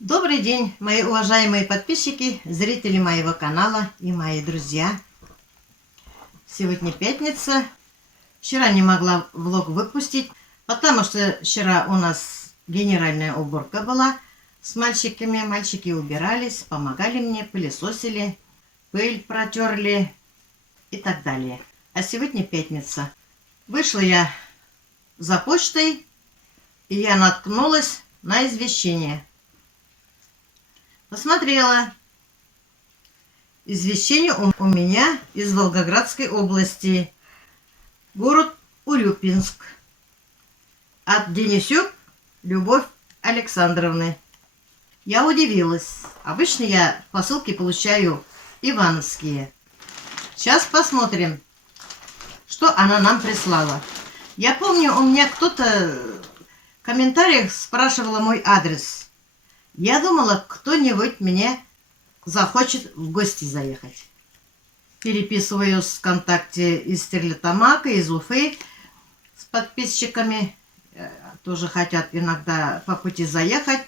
Добрый день, мои уважаемые подписчики, зрители моего канала и мои друзья. Сегодня пятница. Вчера не могла влог выпустить, потому что вчера у нас генеральная уборка была с мальчиками. Мальчики убирались, помогали мне, пылесосили, пыль протерли и так далее. А сегодня пятница. Вышла я за почтой, и я наткнулась на извещение. Посмотрела. Извещение у меня из Волгоградской области. Город Урюпинск. От Денисюк Любовь Александровны. Я удивилась. Обычно я посылки получаю ивановские. Сейчас посмотрим, что она нам прислала. Я помню, у меня кто-то в комментариях спрашивала мой адрес. Я думала, кто-нибудь мне захочет в гости заехать. Переписываю ВКонтакте из Стерлитамака, из Уфы с подписчиками. Тоже хотят иногда по пути заехать.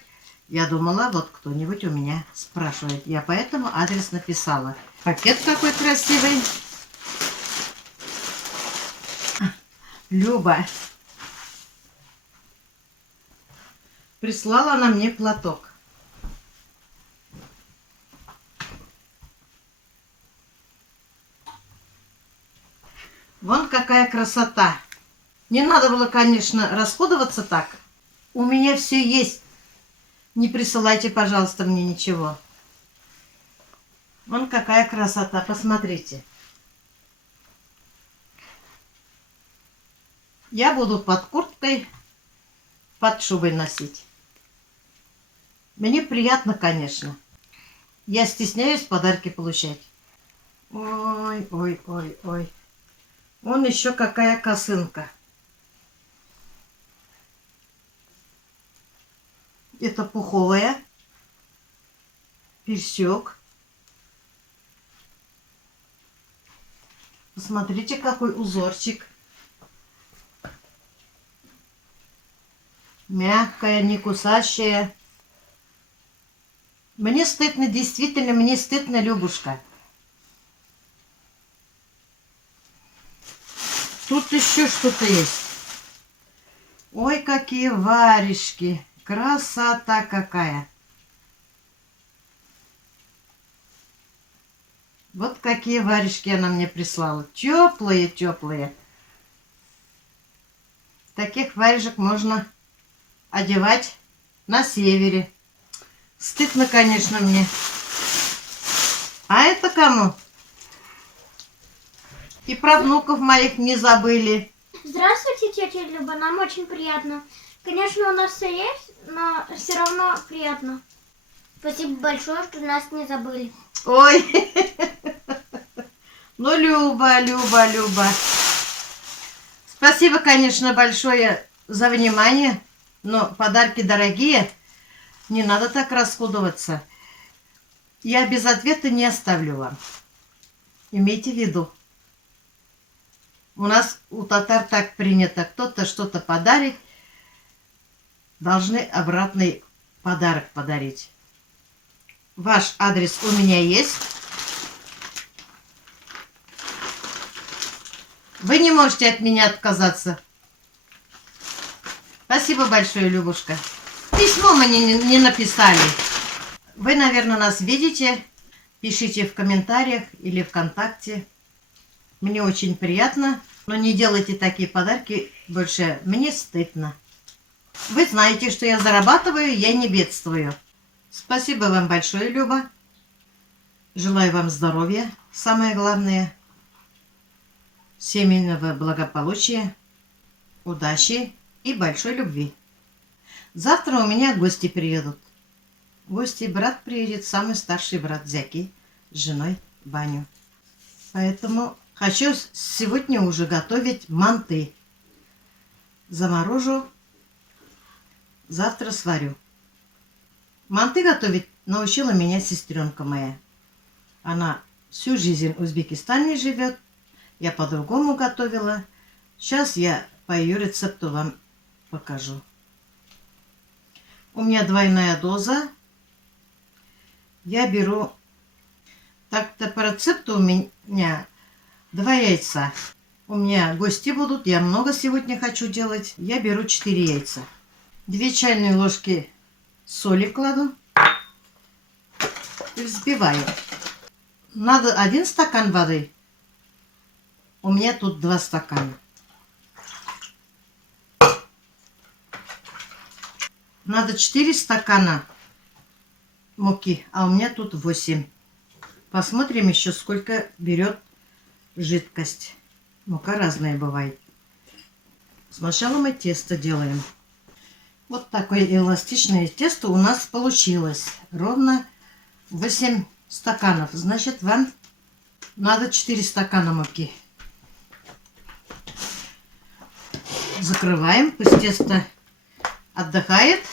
Я думала, вот кто-нибудь у меня спрашивает. Я поэтому адрес написала. Пакет какой красивый. Люба. Прислала она мне платок. Вон какая красота. Не надо было, конечно, расходоваться так. У меня все есть. Не присылайте, пожалуйста, мне ничего. Вон какая красота, посмотрите. Я буду под курткой, под шубой носить. Мне приятно, конечно. Я стесняюсь подарки получать. Ой, ой, ой, ой. Вон еще какая косынка. Это пуховая. Персек. Посмотрите, какой узорчик. Мягкая, не кусащая. Мне стыдно, действительно, мне стыдно, Любушка. Тут еще что-то есть. Ой, какие варежки. Красота какая. Вот какие варежки она мне прислала. Теплые, теплые. Таких варежек можно одевать на севере. Стыдно, конечно, мне. А это кому? И про внуков моих не забыли. Здравствуйте, тетя Люба, нам очень приятно. Конечно, у нас все есть, но все равно приятно. Спасибо большое, что нас не забыли. Ой, ну, Люба, Люба, Люба. Спасибо, конечно, большое за внимание, но подарки дорогие, не надо так расходоваться. Я без ответа не оставлю вам. Имейте в виду. У нас, у татар, так принято. Кто-то что-то подарит, должны обратный подарок подарить. Ваш адрес у меня есть. Вы не можете от меня отказаться. Спасибо большое, Любушка. Письмо мы не написали. Вы, наверное, нас видите. Пишите в комментариях или ВКонтакте. Мне очень приятно, но не делайте такие подарки больше. Мне стыдно. Вы знаете, что я зарабатываю, я не бедствую. Спасибо вам большое, Люба. Желаю вам здоровья, самое главное. Семейного благополучия, удачи и большой любви. Завтра у меня гости приедут. Гости, брат приедет, самый старший брат Зяки, с женой в баню. Поэтому хочу сегодня уже готовить манты. Заморожу, завтра сварю. Манты готовить научила меня сестренка моя. Она всю жизнь в Узбекистане живет. Я по-другому готовила. Сейчас я по ее рецепту вам покажу. У меня двойная доза. Я беру... Так-то по рецепту у меня 2 яйца. У меня гости будут, я много сегодня хочу делать. Я беру 4 яйца. 2 чайные ложки соли кладу и взбиваю. Надо 1 стакан воды. У меня тут 2 стакана. Надо 4 стакана муки, а у меня тут 8. Посмотрим еще, сколько берет жидкость. Мука разная бывает. Сначала мы тесто делаем. Вот такое эластичное тесто у нас получилось. Ровно 8 стаканов. Значит, вам надо 4 стакана муки. Закрываем, пусть тесто отдыхает.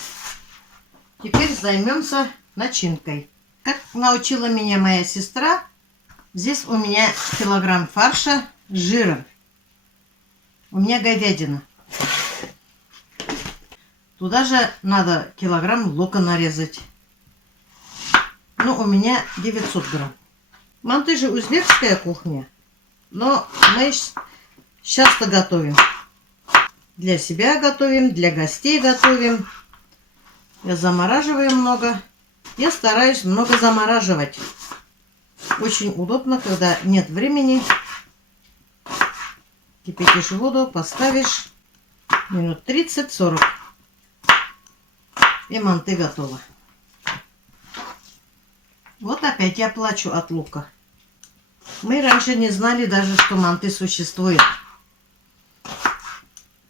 Теперь займемся начинкой. Как научила меня моя сестра, здесь у меня килограмм фарша с жиром. У меня говядина. Туда же надо килограмм лука нарезать. Ну, у меня 900 грамм. Манты же узбекская кухня, но мы часто готовим. Для себя готовим, для гостей готовим. Я замораживаю много. Я стараюсь много замораживать. Очень удобно, когда нет времени. Кипятишь воду, поставишь минут 30-40. И манты готова. Вот опять я плачу от лука. Мы раньше не знали даже, что манты существуют.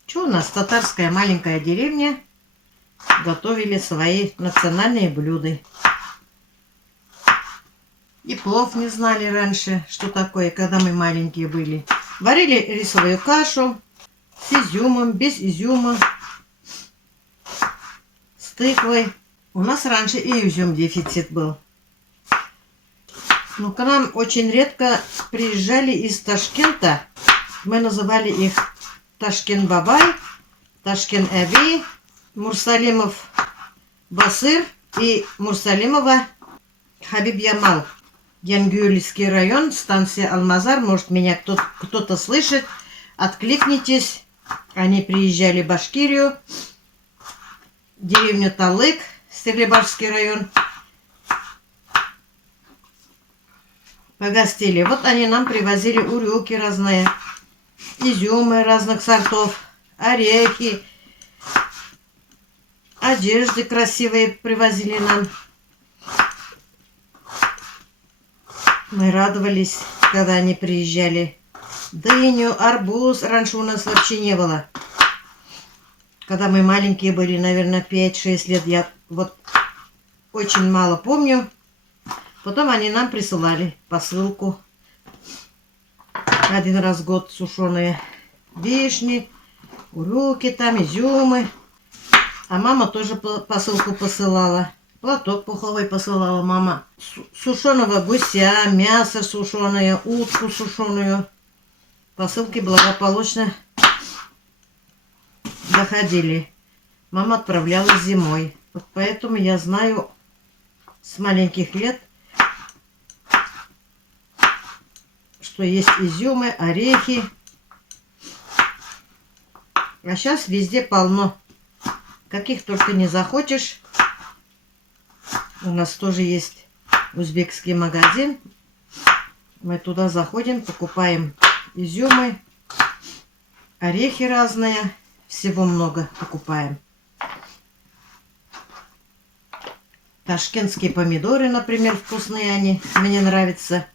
Что у нас? Татарская маленькая деревня. Готовили свои национальные блюда. И плов не знали раньше, что такое, когда мы маленькие были. Варили рисовую кашу с изюмом, без изюма, с тыквой. У нас раньше и изюм дефицит был. Но к нам очень редко приезжали из Ташкента. Мы называли их Ташкент-Бабай, Ташкент-Аби, Мурсалимов Басыр и Мурсалимова Хабиб-Ямал. Янгюльский район, станция Алмазар. Может, меня кто-то слышит. Откликнитесь. Они приезжали в Башкирию, деревню Талык, Стерлибашский район. Погостили. Вот они нам привозили урюки разные, изюмы разных сортов, орехи, одежды красивые привозили нам. Мы радовались, когда они приезжали. Дыню, арбуз раньше у нас вообще не было. Когда мы маленькие были, наверное, 5-6 лет, я вот очень мало помню. Потом они нам присылали посылку. 1 раз в год сушеные вишни, урюки там, изюмы. А мама тоже посылку посылала. Платок пуховой посылала мама. Сушеного гуся, мясо сушеное, утку сушеную. Посылки благополучно доходили. Мама отправляла зимой. Вот поэтому я знаю с маленьких лет, что есть изюмы, орехи. А сейчас везде полно. Каких только не захочешь. У нас тоже есть узбекский магазин. Мы туда заходим, покупаем изюмы, орехи разные. Всего много покупаем. Ташкентские помидоры, например, вкусные они. Мне нравятся.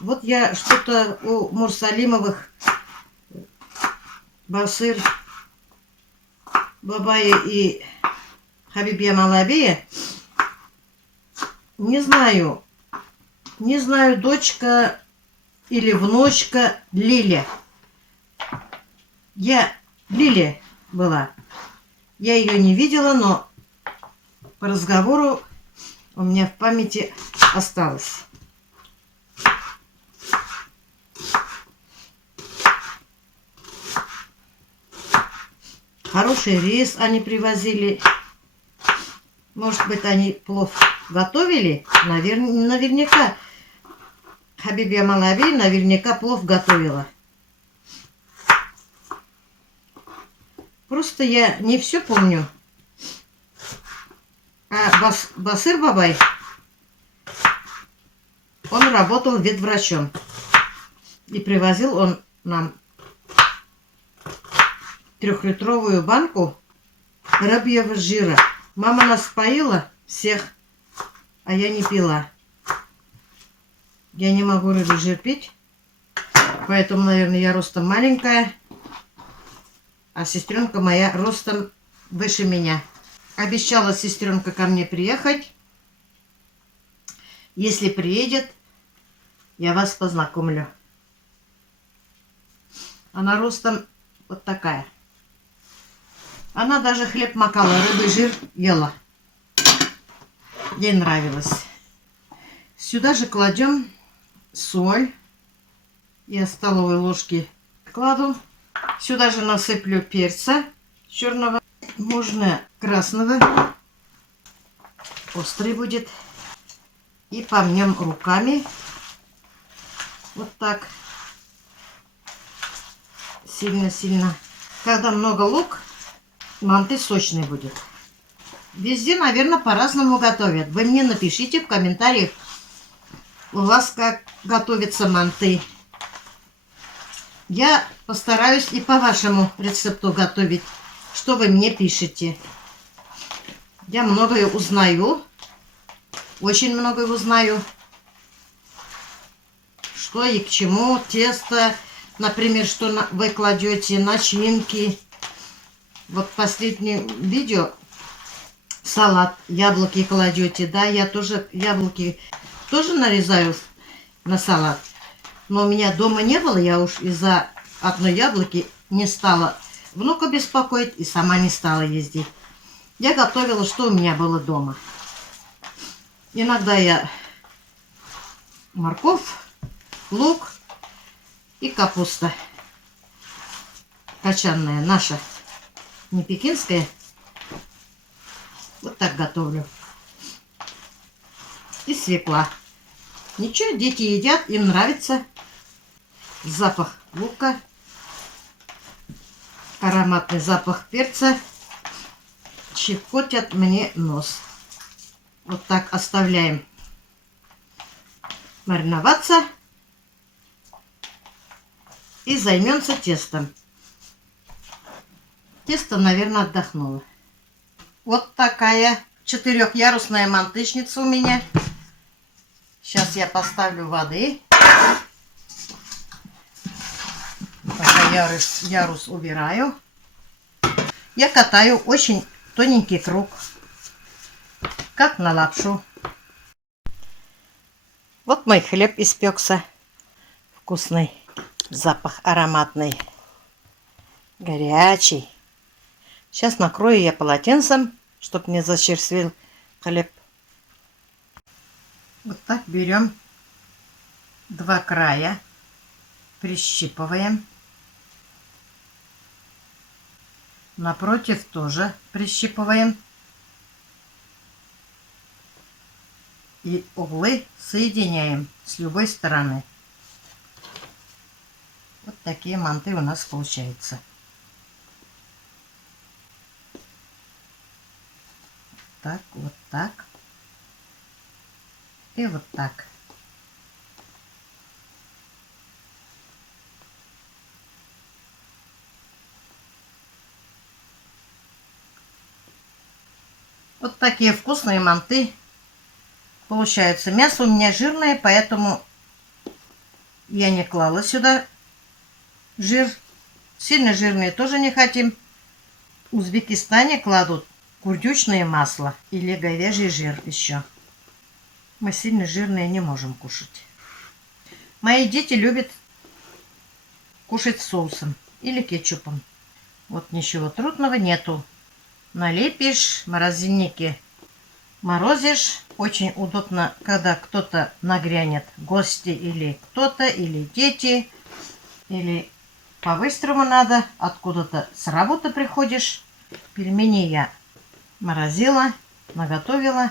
Вот я что-то у Мурсалимовых Басыр, Бабая и Хабибия Малабия, не знаю, дочка или внучка Лиля. Лиля была. Я ее не видела, но по разговору у меня в памяти осталось. Хороший рис они привозили. Может быть, они плов готовили, наверняка Хабиби Амалави наверняка плов готовила. Просто я не все помню. А Басыр Бабай, он работал ветврачом. И привозил он нам 3-литровую банку рыбьего жира. Мама нас поила всех, а я не пила. Я не могу рыбий жир пить, поэтому, наверное, я ростом маленькая, а сестренка моя ростом выше меня. Обещала сестренка ко мне приехать. Если приедет, я вас познакомлю. Она ростом вот такая. Она даже хлеб макала, рыбий жир ела. Ей нравилось. Сюда же кладем соль. Я столовой ложки кладу. Сюда же насыплю перца черного. Можно красного. Острый будет. И помнем руками. Вот так. Сильно-сильно. Когда много лук, манты сочный будет. Везде, наверное, по-разному готовят. Вы мне напишите в комментариях, у вас как готовятся манты. Я постараюсь и по вашему рецепту готовить, что вы мне пишете. Я многое узнаю. Очень многое узнаю. Что и к чему. Тесто, например, что вы кладете, начинки. Вот в последнем видео салат, яблоки кладете. Да, я тоже яблоки тоже нарезаю на салат. Но у меня дома не было, я уж из-за одной яблоки не стала внука беспокоить и сама не стала ездить. Я готовила, что у меня было дома. Иногда я морковь, лук и капуста кочанная наша, не пекинская. Вот так готовлю. И свекла. Ничего, дети едят, им нравится запах лука, ароматный запах перца. Щекотят мне нос. Вот так оставляем мариноваться. И займемся тестом. Тесто, наверное, отдохнуло. Вот такая 4-ярусная мантышница у меня. Сейчас я поставлю воды. Пока ярус убираю. Я катаю очень тоненький круг, как на лапшу. Вот мой хлеб испекся. Вкусный, запах ароматный, горячий. Сейчас накрою я полотенцем, чтобы не зачерствел хлеб. Вот так берем 2 края, прищипываем. Напротив тоже прищипываем. И углы соединяем с любой стороны. Вот такие манты у нас получаются. Так, вот так. И вот так. Вот такие вкусные манты получаются. Мясо у меня жирное, поэтому я не клала сюда жир. Сильно жирные тоже не хотим. В Узбекистане кладут курдючное масло или говяжий жир еще. Мы сильно жирные не можем кушать. Мои дети любят кушать с соусом или кетчупом. Вот ничего трудного нету. Налепишь в морозильнике, морозишь. Очень удобно, когда кто-то нагрянет, гости или кто-то, или дети, или по-быстрому надо, откуда-то с работы приходишь. Пельмени я морозила, наготовила.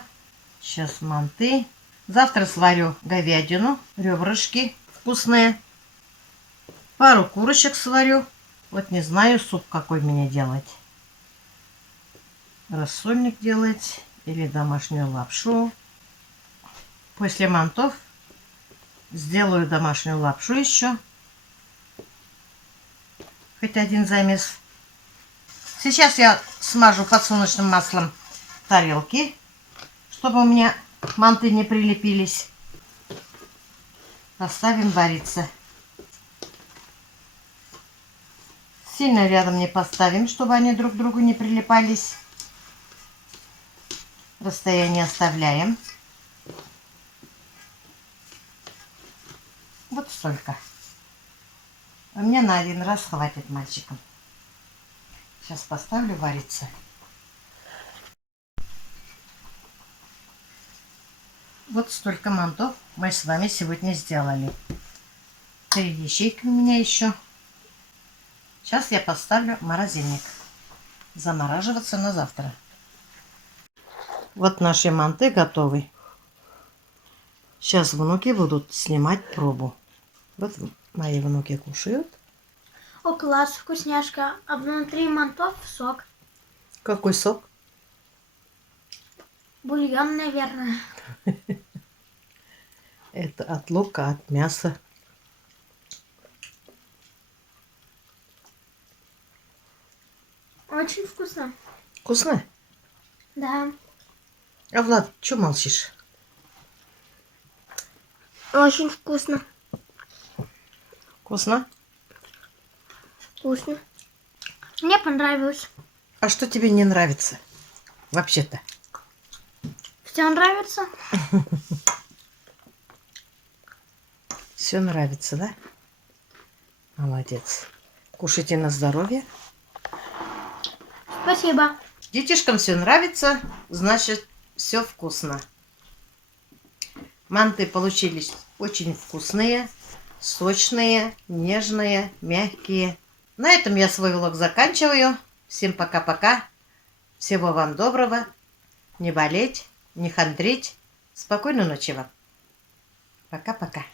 Сейчас манты. Завтра сварю говядину, ребрышки вкусные. Пару курочек сварю. Вот не знаю, суп какой мне делать. Рассольник делать или домашнюю лапшу. После мантов сделаю домашнюю лапшу еще. Хоть один замес. Сейчас я смажу подсолнечным маслом тарелки, чтобы у меня манты не прилепились. Поставим вариться. Сильно рядом не поставим, чтобы они друг к другу не прилипались. Расстояние оставляем. Вот столько. У меня на один раз хватит мальчикам. Сейчас поставлю вариться. Вот столько мантов мы с вами сегодня сделали. 3 ячейки у меня еще. Сейчас я поставлю в морозильник. Замораживаться на завтра. Вот наши манты готовы. Сейчас внуки будут снимать пробу. Вот мои внуки кушают. О, класс, вкусняшка. А внутри мантов сок. Какой сок? Бульон, наверное. Это от лука, от мяса. Очень вкусно. Вкусно? Да. А Влад, что молчишь? Очень вкусно. Вкусно? Вкусно. Мне понравилось. А что тебе не нравится? Вообще-то. Все нравится? Все нравится, да? Молодец. Кушайте на здоровье. Спасибо. Детишкам все нравится, значит, все вкусно. Манты получились очень вкусные, сочные, нежные, мягкие. На этом я свой влог заканчиваю. Всем пока-пока. Всего вам доброго. Не болеть, не хандрить. Спокойной ночи вам. Пока-пока.